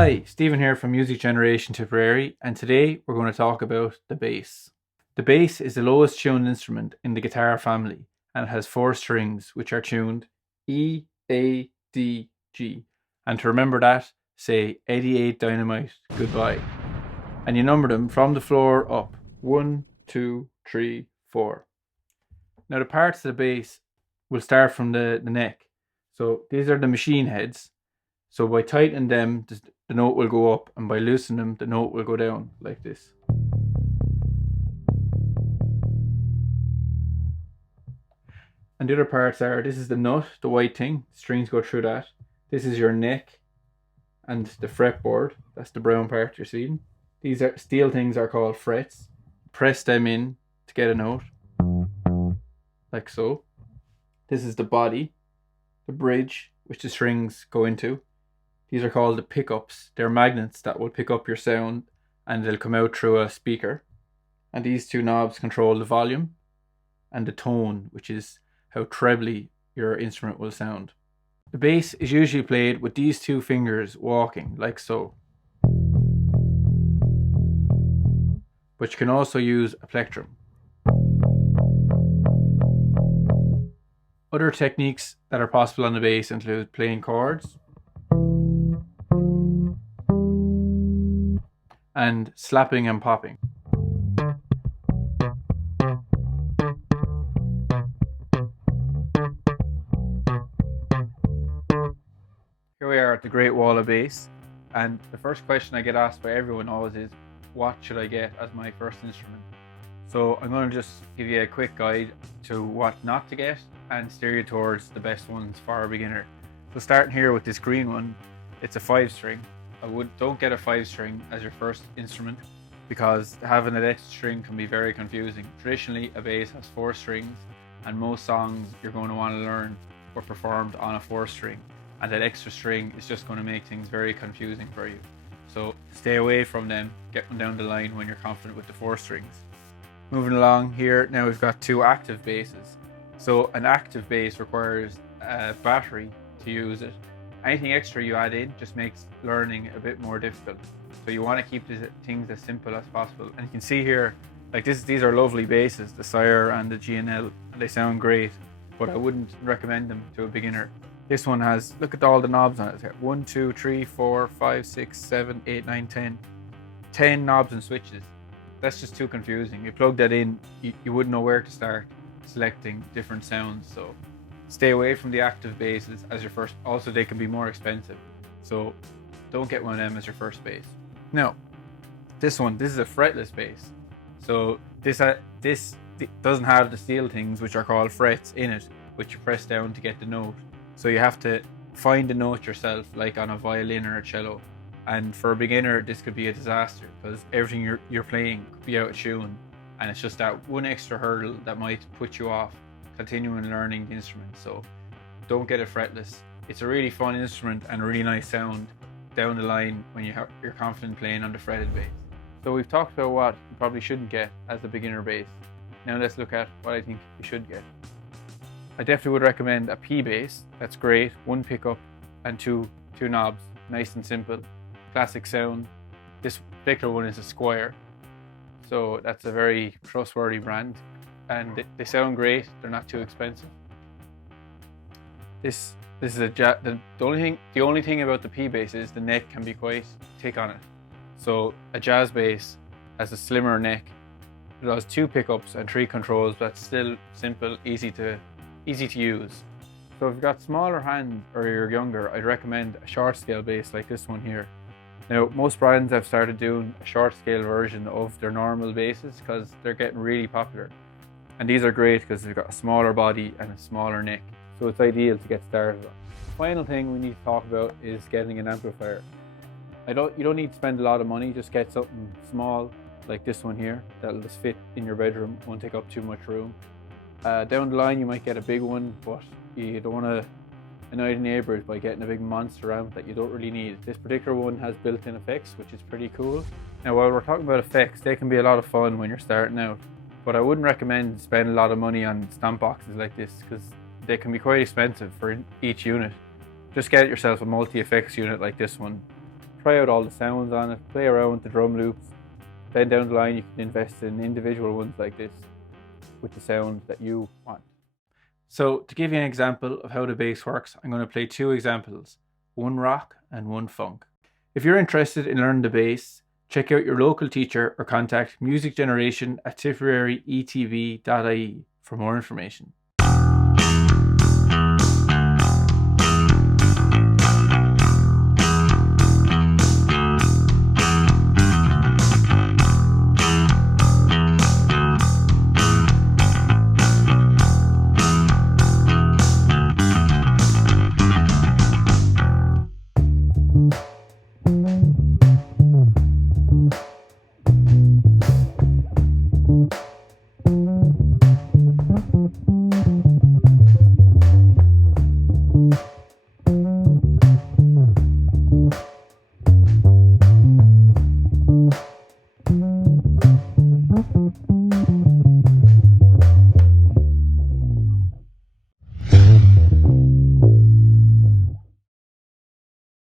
Hi, Stephen here from Music Generation Tipperary, and today we're going to talk about the bass. The bass is the lowest tuned instrument in the guitar family, and it has 4 strings which are tuned E, A, D, G. And to remember that, say 88 Dynamite, goodbye. And you number them from the floor up 1, 2, 3, 4. Now, the parts of the bass will start from the neck. So these are the machine heads. So by tightening them, the note will go up, and by loosening them, the note will go down like this. And the other parts are, this is the nut, the white thing, strings go through that. This is your neck and the fretboard, that's the brown part you're seeing. These are steel things are called frets. Press them in to get a note, like so. This is the body, the bridge, which the strings go into. These are called the pickups. They're magnets that will pick up your sound and they'll come out through a speaker. And these 2 knobs control the volume and the tone, which is how trebly your instrument will sound. The bass is usually played with these 2 fingers walking, like so. But you can also use a plectrum. Other techniques that are possible on the bass include playing chords and slapping and popping. Here we are at the Great Wall of Bass, and the first question I get asked by everyone always is, what should I get as my first instrument? So I'm going to just give you a quick guide to what not to get and steer you towards the best ones for a beginner. So starting here with this green one, it's a 5-string. Don't get a 5-string as your first instrument, because having an extra string can be very confusing. Traditionally, a bass has 4 strings, and most songs you're going to want to learn were performed on a 4-string, and that extra string is just going to make things very confusing for you. So stay away from them, get them down the line when you're confident with the 4 strings. Moving along here, now we've got 2 active basses. So an active bass requires a battery to use it. Anything extra you add in just makes learning a bit more difficult. So you want to keep things as simple as possible. And you can see here, like these are lovely basses, the Sire and the GNL, and they sound great, but I wouldn't recommend them to a beginner. This one has, look at all the knobs on it. It's got 1, 2, 3, 4, 5, 6, 7, 8, 9, 10. 10 knobs and switches. That's just too confusing. You plug that in, you wouldn't know where to start selecting different sounds. So stay away from the active basses as your first. Also, they can be more expensive, so don't get one of them as your first bass. Now, this is a fretless bass. So this doesn't have the steel things which are called frets in it, which you press down to get the note. So you have to find the note yourself, like on a violin or a cello. And for a beginner, this could be a disaster, because everything you're playing could be out of tune, and it's just that one extra hurdle that might put you off continuing learning the instrument. So don't get it fretless. It's a really fun instrument and a really nice sound down the line when you're confident playing on the fretted bass. So we've talked about what you probably shouldn't get as a beginner bass. Now let's look at what I think you should get. I definitely would recommend a P bass. That's great. 1 pickup and 2 knobs. Nice and simple. Classic sound. This particular one is a Squire. So that's a very trustworthy brand, and they sound great. They're not too expensive. This is the only thing about the P bass is the neck can be quite thick on it. So a jazz bass has a slimmer neck. It has 2 pickups and 3 controls, but still simple, easy to use. So if you've got smaller hands or you're younger, I'd recommend a short scale bass like this one here. Now, most brands have started doing a short scale version of their normal basses because they're getting really popular. And these are great because they've got a smaller body and a smaller neck. So it's ideal to get started on. The final thing we need to talk about is getting an amplifier. You don't need to spend a lot of money, just get something small like this one here that'll just fit in your bedroom, won't take up too much room. Down the line you might get a big one, but you don't want to annoy the neighbours by getting a big monster amp that you don't really need. This particular one has built-in effects, which is pretty cool. Now, while we're talking about effects, they can be a lot of fun when you're starting out, but I wouldn't recommend spending a lot of money on stomp boxes like this because they can be quite expensive for each unit. Just get yourself a multi-effects unit like this one, try out all the sounds on it, play around with the drum loops. Then down the line you can invest in individual ones like this with the sound that you want. So to give you an example of how the bass works, I'm going to play two examples, one rock and one funk. If you're interested in learning the bass, check out your local teacher or contact Music Generation at tipperary.etv.ie for more information.